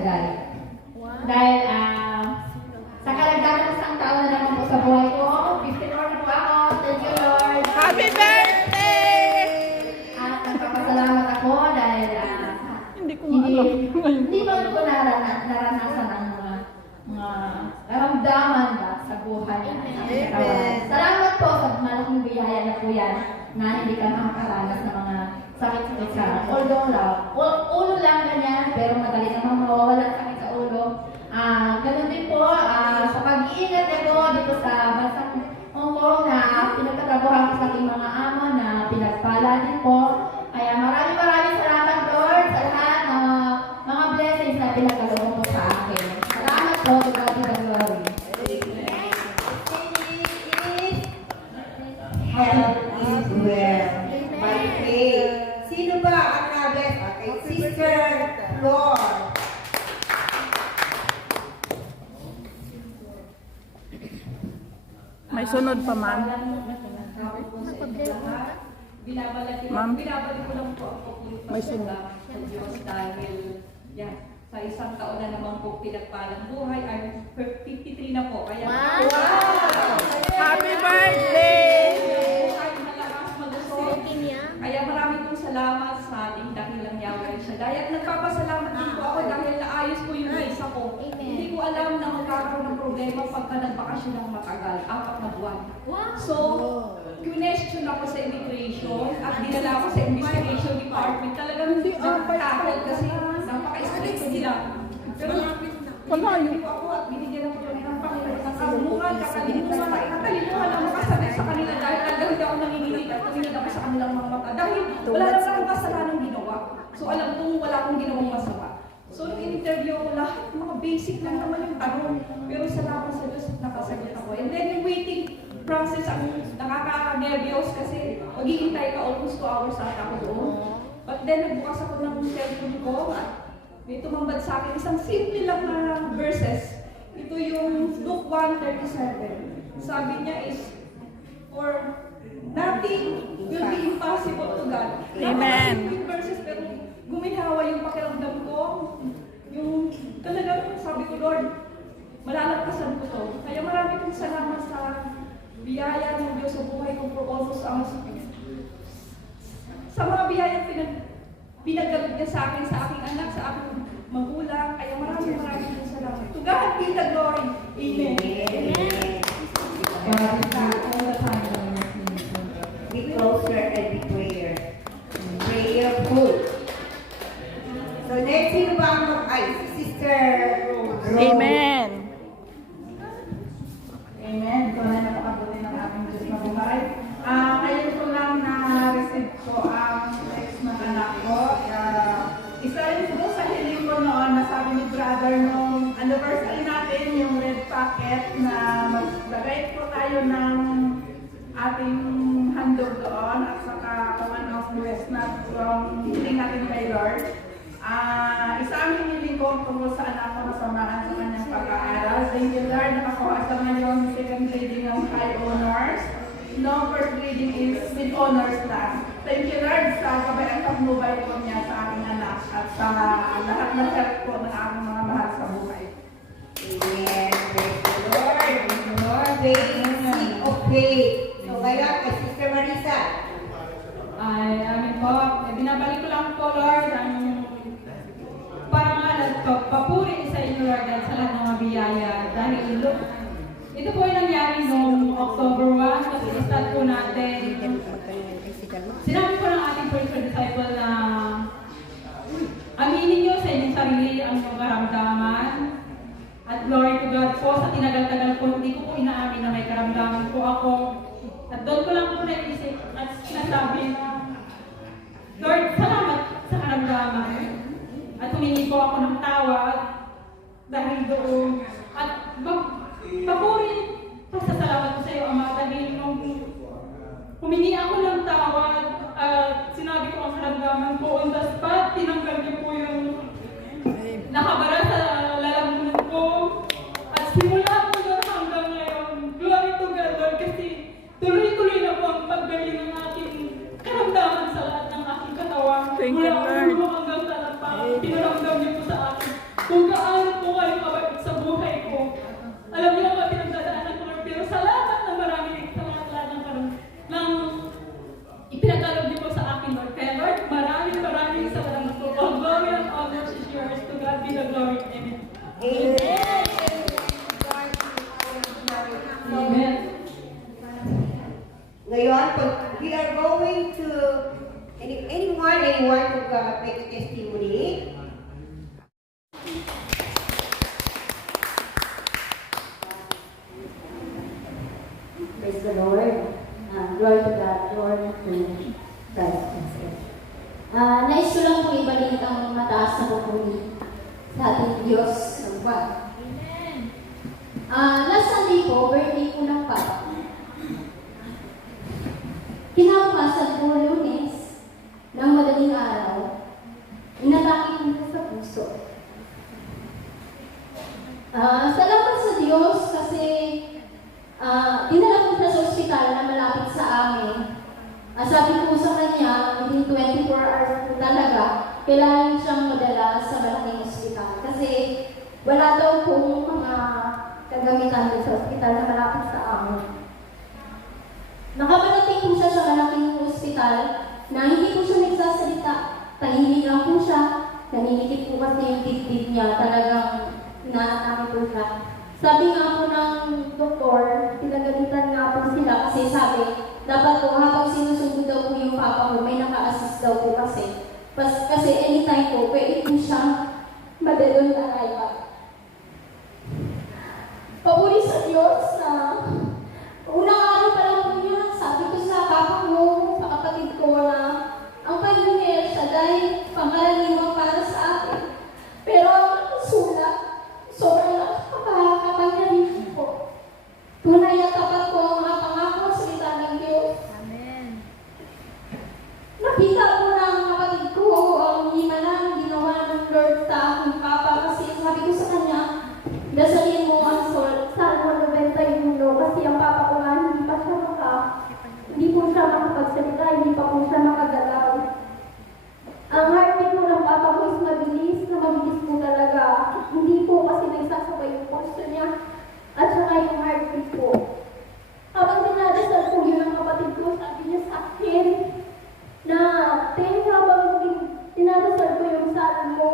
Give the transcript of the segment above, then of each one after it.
magtagal. Dahil sa karagdagan ng isang taon na naman po sa buhay ko, 54 na po ako. Thank you, Lord. Happy birthday! At nagpapasalamat ako dahil Hindi ko alam. hindi ko naranasan ang mga karamdaman ba sa buhay. Salamat po sa malaking biyaya na po yan na hindi ka makakaranas ng mga sakit-sakit sa although ulo lang ganyan, pero madali namang mawawala ang sakit sa ulo. Ganun din po, sa pag-iingat nito dito sa bansang Hong Kong na pinagtatrabuhan ko sa aking mga amo na pinagpala din po. Kaya maraming salamat Lord sa lahat ng mga blessings na pinagkaloob mo sa akin. Salamat po, to God be the glory. Health is well. By faith. Sino ba ang nabless? Okay, Sister Flor. May sunod pa, ma'am. Ma'am, Binabalik ko lang po ako may sunod. sa Diyos dahil yan, sa isang taon na naman po pinagpalang buhay ay 53 na po. Kaya Happy birthday! Ay, malakas malusog. Kaya marami pong salamat sa ating dakilang Yahweh siya. Dahil nagpapasalamat din po ako dahil naayos ko yung visa ko. Hindi ko alam na magkakaroon ng problema pagka nagbakasyon ng matagal, 4 na buwan. So, question ako sa immigration at dinala ako sa immigration department. Talagang hindi nakakatakot kasi napaka-strict nila. Pero Palayo. ako at binigyan ako ng Panginoon ng kamungan, katalimuhan ang makasabit sa kanila dahil talagang hindi ako nanginginig at tumingin ako sa kanilang mga mata. Dahil wala naman akong kasalanan ginawa. So alam kong wala akong ginawang masama. So nung in-interview ko lahat, mga basic lang naman yung tanong. Pero salamat sa Diyos, nakasagot ako. And then yung waiting process, ang nakaka-nervyos kasi maghihintay ka almost 2 hours ata ako doon. But then nagbukas ako ng cellphone ko at may tumambad sa akin isang simple lang na verses. Ito yung Luke 1:37. Sabi niya is, for nothing will be impossible to God. Amen. Yung verses pero guminawa yung pakiramdam ko. Yung talagang sabi ko, Lord, malalagpasan ko to. Kaya marami kong salamat sa biyaya ng Diyos sa buhay ko for almost sa mga biyaya pinaggalog niya sa akin, sa aking anak, sa aking magulang. Kaya maraming kong salamat. To God be the glory. Amen. Be closer and be prayer. Prayerful. So next, sino ba ang ay, Sister Rose. Amen. Amen. Ito na napakabuti ng aking Diyos na buhay. Ngayon ko lang na-receive ko ang text ng anak ko. Isa rin po sa hiling ko noon na sabi ni brother nung anniversary natin, yung red packet na maglagay po tayo ng ating handog doon at saka command of bless na from hiling natin kay Lord. Isa ang hiniling ko tungkol sa anak ko na samahan sa kanyang pag-aaral. Thank you Lord, nakakuha sa ngayon second grading ng high honors. No, first grading is with honors lang. Thank you Lord sa kabayang pagmubay po niya sa aking anak at sa lahat ng help po ng aking mga mahal sa buhay. Amen. Praise the Lord. Praise the Lord. Basic of faith. So ngayon, kay Sister Marisa. Ay, amin po. Binabalik ko lang po, Lord, ang parangalan ko. Papuri sa inyo, Lord, at sa lahat ng mga biyaya. Dahil ito po yung nangyari noong October 1, kasi start po natin. Sinabi po ng ating first disciple na aminin nyo sa inyong sarili ang inyong karamdaman. At glory to God po, sa tinagal-tagal po, hindi ko po inaamin na may karamdaman po ako. At doon ko lang po naisip at sinasabi na, Lord, salamat sa karamdaman. At humingi po ako ng tawad dahil doon. At papuri, pasasalamat ko sa iyo, Ama, dahil nung humingi ako ng tawad at sinabi ko ang karamdaman ko on the spot, tinanggal niyo po yung nakabara sa lalamunan ko. At simula po doon hanggang ngayon, glory to God, Lord, kasi tuloy-tuloy na po ang paggaling ng aking karamdaman sa lahat ng aking katawan. Thank you, Lord. Mula hanggang sa lahat, pinaramdam niyo po sa akin. Kung Amen. Amen. Ngayon, we are going to anyone to make a testimony. Praise the Lord. Glory to God. Glory to Christ Jesus. Nais ko lang po ibalik ang mataas na pupuli sa ating Diyos ng buwan. Last Sunday po, birthday ko ng Papa. Kinabukasan po Lunes ng madaling araw, inatake ko sa puso. Salamat sa Diyos kasi dinala ko siya sa ospital na malapit sa amin. Sabi ko sa kanya, within 24 hours po talaga, kailangan siyang madala sa malaking ospital. Kasi wala daw pong mga kagamitan doon sa ospital na malapit sa amin. Nakaparating po siya sa malaking ospital na hindi po siya nagsasalita. Tahimik lang po siya. Naninikip po kasi yung dibdib niya. Talagang naatake po siya. Sabi nga po ng doktor, pinagalitan nga po sila kasi sabi, dapat po habang sinusunod daw po yung papa ko, may naka-assist daw po kasi. Kasi anytime po, pwede po siyang madalon na arrival. Papuri sa Diyos na unang araw pa lang po niya, sabi ko sa papa ko, sa kapatid ko na ang Panginoon siya dahil pangkaraniwang para sa akin. Pero ang sulat, sobrang nakakapangyarihan po. Tunay at tapat po ang mga pangako sa salita ng Diyos. Amen. Nakita po ng kapatid ko ang himalang ginawa ng Lord sa aking papa kasi sabi ko sa kanya, dasalin mo ang Salmo 91 kasi ang papa ko nga hindi po siya makapagsalita, hindi pa po siya makagalaw. Ang heartbeat po ng papa ko is mabilis po talaga. Hindi po kasi nagsasabay yung pulso niya at saka yung heartbeat po. Habang dinadasal po yun ng kapatid ko, sabi niya sa akin na habang dinadasal ko yung Salmo,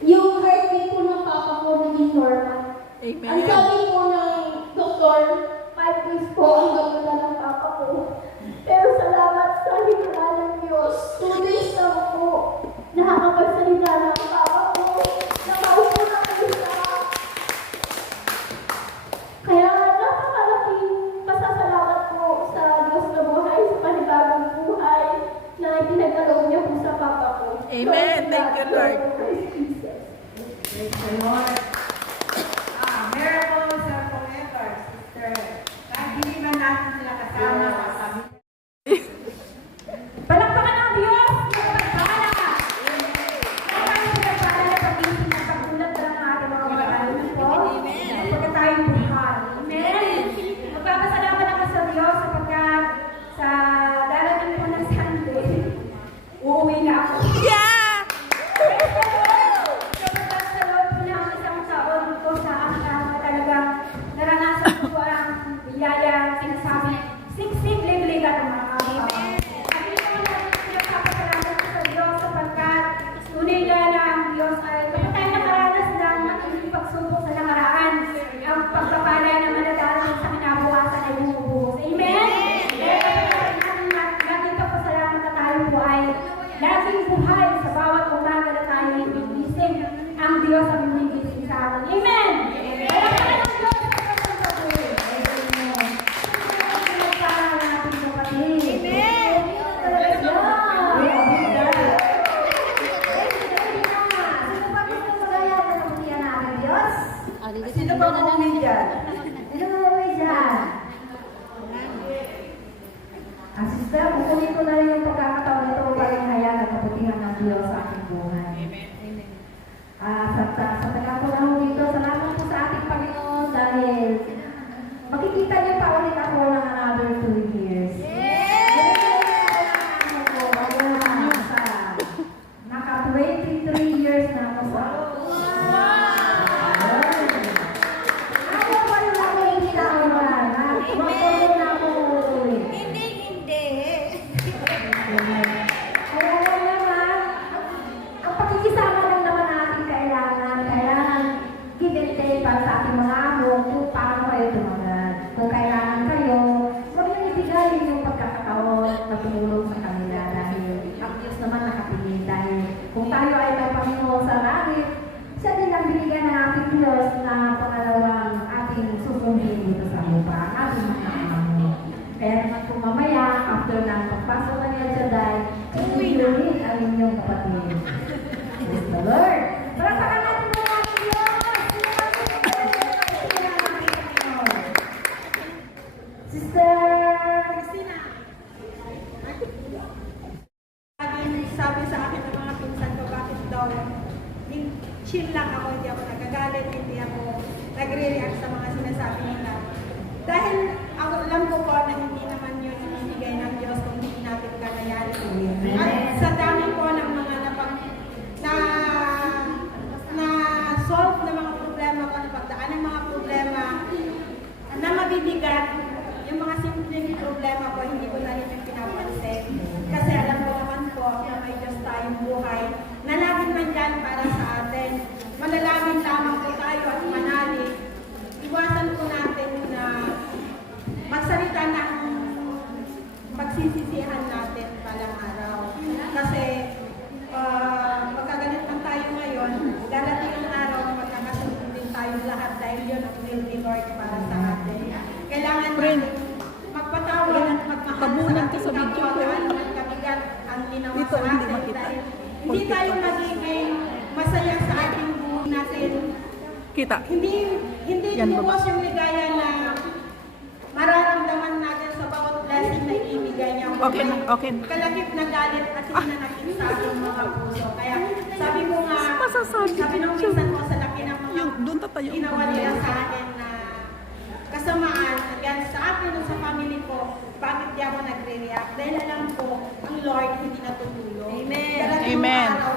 yung heartbeat po ng papa ko naging normal. Amen. Ang sabi po ng doktor, 5 weeks po ang gagawin ng papa ko. Pero salamat sa himala ng Diyos, 2 days lang po. Nakakapagsalita ng papa ko. Nakaupo na kayo siya. Kaya napakalaking pasasalamat po sa Diyos na buhay, sa panibagong buhay na ipinagkaloob niya po sa papa ko. Amen. Thank you, Lord. Praise the Lord. Miracles are forever, sister. Kahit hindi man natin sila kasama, sabi. Palakpakan ng Diyos! Palakpakan na! Kaya pinagpala pag-isip ng pagbulat ng ating mga kapatid po. Pagka tayo buhay. Amen! Magpapasalamat ako sa Diyos sapagkat sa darating po ng Sunday, uuwi na ako. Yeah! Sapagkat sa loob po ng isang taon ko sa aking talagang naranasan ko ang biyaya sinasabi 6 ng ating Diyos na pangalawang ating susundin dito sa lupa, ang ating mga amo. Kaya naman kung mamaya, after ng pagpasok na niya sa day, iulit ang inyong kapatid. Praise the Lord! Palakpakan natin ang ating Diyos! Sister Christina! Sabi sa akin ng mga pinsan ko, bakit daw, chill lang ako, hindi ako nagagalit, hindi ako nagre-react sa mga sinasabi nila. Dahil alam ko po na hindi naman yun ibigay ng Diyos kung hindi natin kanayan. At sa dami po ng mga na-solve na mga problema ko, napagdaan ng mga problema na mabibigat, yung mga simpleng problema ko, hindi ko na rin yung pinapansin. Kasi alam ko naman po na may Diyos tayong buhay na laging nandyan para sa atin. Manalangin lamang po tayo at manalig. Iwasan po natin na magsalita ng pagsisisihan natin palang araw. Kasi magkagalit lang tayo ngayon, darating yung araw na magkakasunod din tayong lahat dahil yun ang will ni Lord para sa atin. Kailangan natin magpatawad at magmahal sa ating kapwa gaano ng kabigat ang ginawa sa atin dahil hindi tayo magiging masaya sa ating buhay natin. Kita. Hindi lumos yung ligaya na mararamdaman natin sa bawat blessing na ibibigay niya. Okay na, okay na. Kalakip na galit at hinanakit sa ating mga puso. Kaya sabi ko nga, Masasabi sabi nung minsan ko sa laki ng mga Yung doon tatayo. ginawa nila sa akin na kasamaan, again, sa akin o sa family ko, bakit di ako nagre-react? Dahil alam ko, ang Lord hindi natutulog. Amen. Amen. Araw